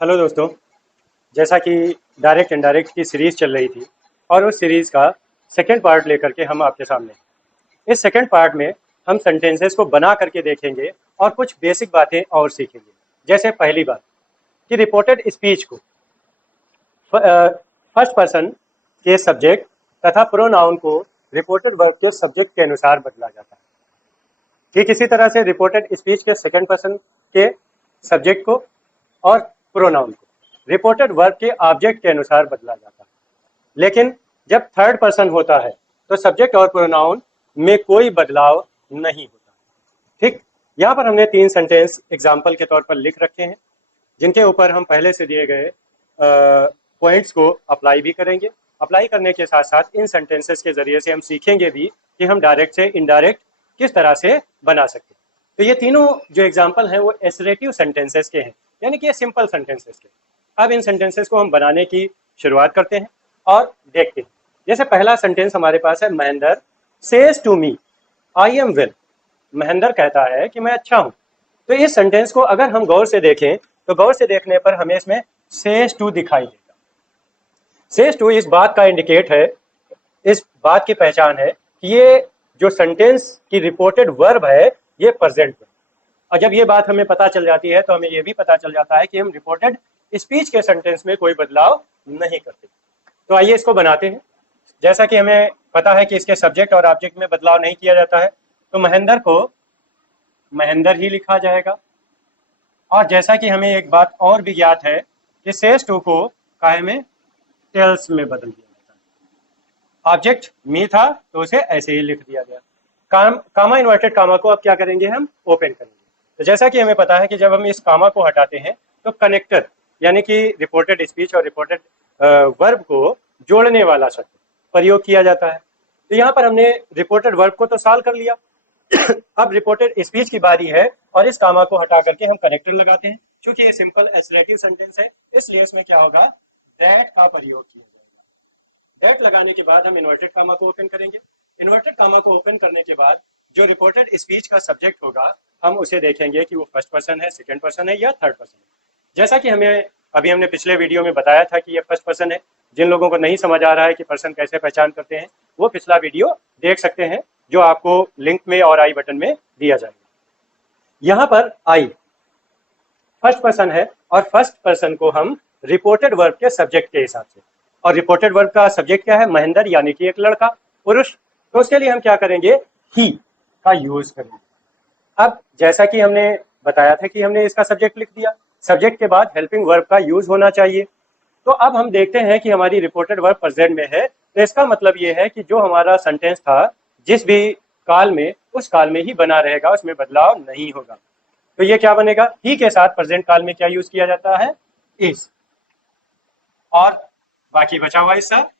Hello दोस्तों। जैसा कि डायरेक्ट इनडायरेक्ट की सीरीज चल रही थी और उस सीरीज का सेकंड पार्ट लेकर के हम आपके सामने इस सेकंड पार्ट में हम सेंटेंसेस को बना करके देखेंगे और कुछ बेसिक बातें और सीखेंगे। जैसे पहली बात कि रिपोर्टेड स्पीच को फर्स्ट पर्सन के सब्जेक्ट तथा प्रोनाउन को रिपोर्टेड वर्ब के सब्जेक्ट के अनुसार बदला जाता है। ठीक इसी तरह से रिपोर्टेड स्पीच के सेकंड पर्सन के सब्जेक्ट को और प्रोनाउन को रिपोर्टेड वर्ब के ऑब्जेक्ट के अनुसार बदला जाता है। लेकिन जब थर्ड पर्सन होता है तो सब्जेक्ट और प्रोनाउन में कोई बदलाव नहीं होता। ठीक, यहाँ पर हमने 3 सेंटेंस एग्जाम्पल के तौर पर लिख रखे हैं जिनके ऊपर हम पहले से दिए गए पॉइंट्स को अप्लाई भी करेंगे। अप्लाई करने के साथ साथ इन सेंटेंसेस के जरिए से हम सीखेंगे भी कि हम डायरेक्ट से इनडायरेक्ट किस तरह से बना सकते हैं। तो ये तीनों जो एग्जाम्पल हैं वो एसरेटिव सेंटेंसेस के हैं, यानी कि ये सिंपल सेंटेंसेस के। अब इन सेंटेंसेस को हम बनाने की शुरुआत करते हैं और देखते हैं। जैसे पहला सेंटेंस हमारे पास है, Mahendra says to me I am well. Mahendra कहता है कि मैं अच्छा हूं। तो इस सेंटेंस को अगर हम गौर से देखें तो गौर से देखने पर हमें इसमें सेज टू दिखाई देगा। सेज टू इस बात का इंडिकेट है, इस बात की पहचान है कि ये जो सेंटेंस की रिपोर्टेड वर्ब है ये प्रेजेंट में। और जब ये बात हमें पता चल जाती है तो हमें ये भी पता चल जाता है कि हम रिपोर्टेड स्पीच के सेंटेंस में कोई बदलाव नहीं करते। तो आइए इसको बनाते हैं। जैसा कि हमें पता है कि इसके सब्जेक्ट और ऑब्जेक्ट में बदलाव नहीं किया जाता है, तो महेंद्र को महेंद्र ही लिखा जाएगा। और जैसा कि हमें एक बात और भी ज्ञात है कि सेज टू को काहे में टेल्स में बदल दिया जाता है। ऑब्जेक्ट मी था तो उसे ऐसे ही लिख दिया गया। कामा इन्वर्टेड कामा को अब क्या करेंगे, हम ओपन करेंगे। तो जैसा कि हमें पता है कि जब हम इस कामा को हटाते हैं तो कनेक्टर यानी कि रिपोर्टेड स्पीच और रिपोर्टेड वर्ब को जोड़ने वाला शब्द प्रयोग किया जाता है। तो यहाँ पर हमने रिपोर्टेड वर्ब को तो सॉल्व कर लिया। अब रिपोर्टेड स्पीच की बारी है और इस कामा को हटा करके हम कनेक्टर लगाते हैं। क्योंकि ये सिंपल एसरेटिव सेंटेंस है इसलिए इसमें क्या होगा, दैट का प्रयोग किया जाएगा। दैट लगाने के बाद हम इन्वर्टेड कामा को ओपन करेंगे। इन्वर्टेड कामा को ओपन करने के बाद जो रिपोर्टेड स्पीच का सब्जेक्ट होगा हम उसे देखेंगे कि वो फर्स्ट पर्सन है, सेकंड पर्सन है या थर्ड पर्सन है। जैसा कि हमने पिछले वीडियो में बताया था कि ये फर्स्ट पर्सन है। जिन लोगों को नहीं समझ आ रहा है कि पर्सन कैसे पहचान करते हैं वो पिछला वीडियो देख सकते हैं, जो आपको लिंक में और आई बटन में दिया जाएगा। यहाँ पर आई फर्स्ट पर्सन है और फर्स्ट पर्सन को हम रिपोर्टेड वर्ब के सब्जेक्ट के हिसाब से, और रिपोर्टेड वर्ब का सब्जेक्ट क्या है, महेंद्र यानी कि एक लड़का, पुरुष। तो उसके लिए हम क्या करेंगे, ही का यूज करेंगे। अब जैसा कि हमने बताया था कि हमने इसका सब्जेक्ट लिख दिया, सब्जेक्ट के बाद हेल्पिंग वर्ब का यूज होना चाहिए। तो अब हम देखते हैं कि हमारी रिपोर्टेड वर्ब प्रेजेंट में है, तो इसका मतलब ये है कि जो हमारा सेंटेंस था जिस भी काल में, उस काल में ही बना रहेगा, उसमें बदलाव नहीं होगा। तो ये क्या बनेगा, ही के साथ प्रेजेंट काल में क्या यूज किया जाता है, इज, और बाकी बचा हुआ हिस्सा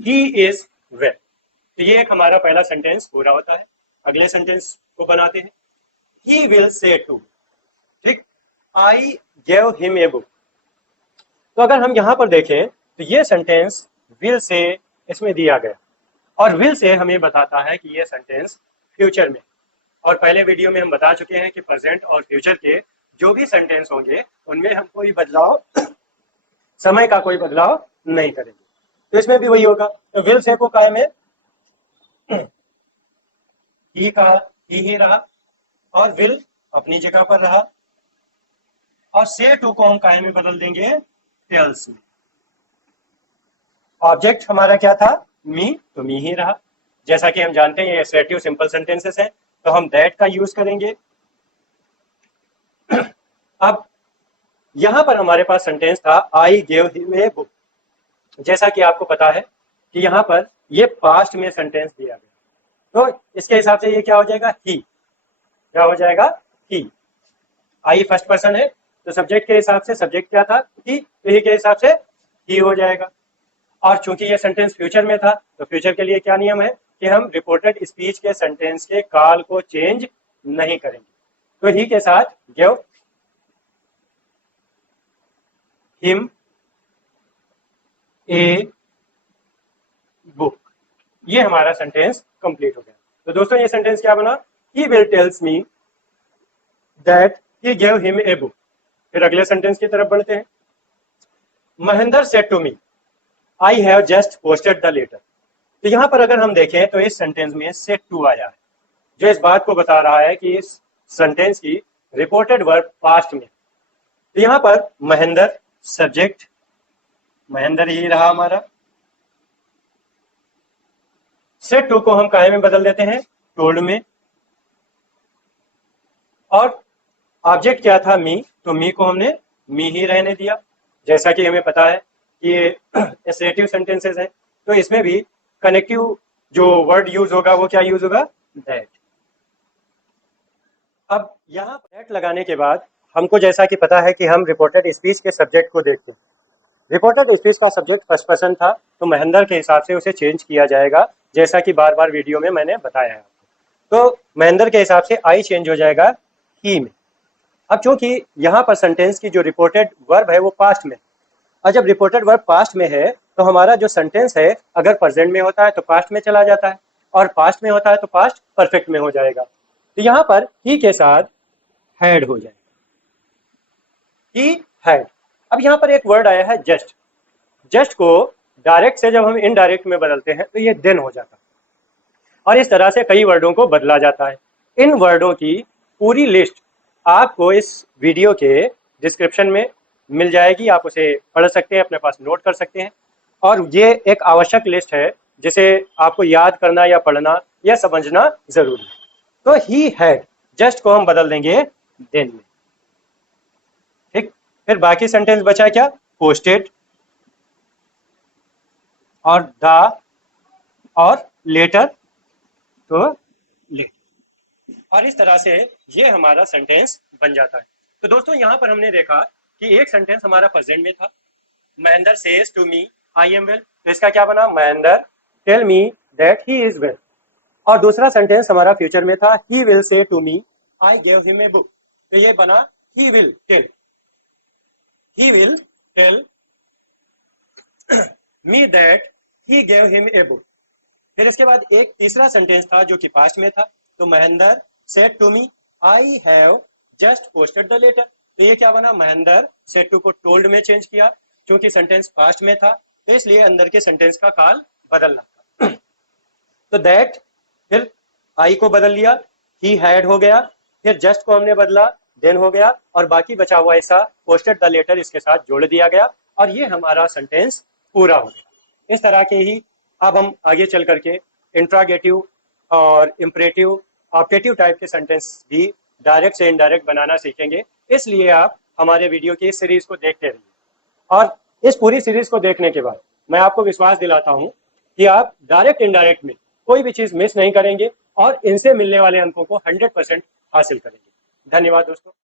ही इज वेल। तो ये एक हमारा पहला सेंटेंस पूरा होता है। अगले सेंटेंस को बनाते हैं, ही विल से टू, ठीक, I gave him a book. तो अगर हम यहां पर देखें तो ये सेंटेंस विल से इसमें दिया गया, और विल से हमें बताता है कि ये सेंटेंस फ्यूचर में, और पहले वीडियो में हम बता चुके हैं कि प्रेजेंट और फ्यूचर के जो भी सेंटेंस होंगे उनमें हम कोई बदलाव, समय का कोई बदलाव नहीं करेंगे। तो इसमें भी वही होगा। तो विल से को काय में ही का ही रहा, और विल अपनी जगह पर रहा, और से टू को हम काय में बदल देंगे, टेल्स में। ऑब्जेक्ट हमारा क्या था, मी, तो मी ही रहा। जैसा कि हम जानते हैं ये एसरेटिव सिंपल सेंटेंसेस है, तो हम दैट का यूज करेंगे। अब यहां पर हमारे पास सेंटेंस था, I gave him a book. जैसा कि आपको पता है कि यहां पर ये पास्ट में सेंटेंस दिया गया, तो इसके हिसाब से ये क्या हो जाएगा, ही। क्या हो जाएगा, ही। आई फर्स्ट पर्सन है तो सब्जेक्ट के हिसाब से सब्जेक्ट क्या था, ही, तो ही के हिसाब से ही हो जाएगा। और चूंकि ये सेंटेंस फ्यूचर में था तो फ्यूचर के लिए क्या नियम है कि हम रिपोर्टेड स्पीच के सेंटेंस के काल को चेंज नहीं करेंगे। तो ही के साथ गिव हिम ए बुक, ये हमारा सेंटेंस कंप्लीट हो गया। तो दोस्तों ये सेंटेंस क्या बना, he will tells me that he give him a book. फिर अगले सेंटेंस की तरफ बढ़ते हैं। Mahendra said to me I have just posted the letter. तो यहां पर अगर हम देखें तो इस सेंटेंस में सेड टू आया है, जो इस बात को बता रहा है कि इस सेंटेंस की रिपोर्टेड वर्ब पास्ट में। तो यहां पर महेंद्र सब्जेक्ट, महेंद्र ही रहा हमारा। सेड टू को हम काहे में बदल देते हैं, टोल्ड में। और ऑब्जेक्ट क्या था, मी, तो मी को हमने मी ही रहने दिया। जैसा कि हमें पता है कि ये एसेटिव सेंटेंसेस हैं, तो इसमें भी कनेक्टिव जो वर्ड यूज होगा वो क्या यूज होगा, दैट। अब यहाँ दैट लगाने के बाद हमको जैसा कि पता है कि हम रिपोर्टेड स्पीच के सब्जेक्ट को देखते हैं। रिपोर्टेड स्पीच का सब्जेक्ट फर्स्ट पर्सन था, तो महेंद्र के हिसाब से उसे चेंज किया जाएगा, जैसा कि बार बार वीडियो में मैंने बताया है। तो महेंद्र के हिसाब से आई चेंज हो जाएगा ही में। अब चूंकि यहाँ पर सेंटेंस की जो रिपोर्टेड वर्ब है वो पास्ट में, और जब रिपोर्टेड वर्ब पास्ट में है तो हमारा जो सेंटेंस है अगर प्रेजेंट में होता है तो पास्ट में चला जाता है, और पास्ट में होता है तो पास्ट परफेक्ट में हो जाएगा। तो यहाँ पर ही के साथ हैड हो जाएगा, ही हैड। अब यहाँ पर एक वर्ड आया है जस्ट। जस्ट को डायरेक्ट से जब हम इनडायरेक्ट में बदलते हैं तो ये देन हो जाता है, और इस तरह से कई वर्डों को बदला जाता है। इन वर्डों की पूरी लिस्ट आपको इस वीडियो के डिस्क्रिप्शन में मिल जाएगी, आप उसे पढ़ सकते हैं, अपने पास नोट कर सकते हैं। और ये एक आवश्यक लिस्ट है जिसे आपको याद करना या पढ़ना या समझना जरूरी है। तो ही हैड, जस्ट को हम बदल देंगे देन में, ठीक। फिर बाकी सेंटेंस बचा क्या, पोस्टेड और द और लेटर, तो लेट। और इस तरह से ये हमारा सेंटेंस बन जाता है। तो दोस्तों यहाँ पर हमने देखा कि एक सेंटेंस हमारा प्रेजेंट में था, Mahendra says to me I am well, तो इसका क्या बना, Mahendra tell me that he is well. और दूसरा सेंटेंस हमारा फ्यूचर में था, he will say to me I give him a book, तो ये बना he will tell, he will tell me that he give him a book. फिर इसके बाद एक तीसरा सेंटेंस था जो कि पास्ट में था, तो Mahendra said to me I have just posted the letter, तो ये क्या बना, महेंद्र सेड टू को टोल्ड में चेंज किया, क्योंकि सेंटेंस पास्ट में था तो इसलिए अंदर के सेंटेंस का काल बदलना था। तो दैट, फिर आई को बदल लिया, ही हैड हो गया, फिर जस्ट को हमने बदला, देन हो गया, और बाकी बचा हुआ ऐसा पोस्टेड द लेटर इसके साथ जोड़ दिया गया, और ये हमारा सेंटेंस पूरा हो गया। इस तरह के ही अब हम आगे चल करके इंट्रागेटिव और इम्परेटिव, ऑप्टेटिव टाइप के सेंटेंस भी डायरेक्ट से इनडायरेक्ट बनाना सीखेंगे। इसलिए आप हमारे वीडियो की इस सीरीज को देखते रहिए, और इस पूरी सीरीज को देखने के बाद मैं आपको विश्वास दिलाता हूं कि आप डायरेक्ट इनडायरेक्ट में कोई भी चीज मिस नहीं करेंगे और इनसे मिलने वाले अंकों को 100% हासिल करेंगे। धन्यवाद दोस्तों।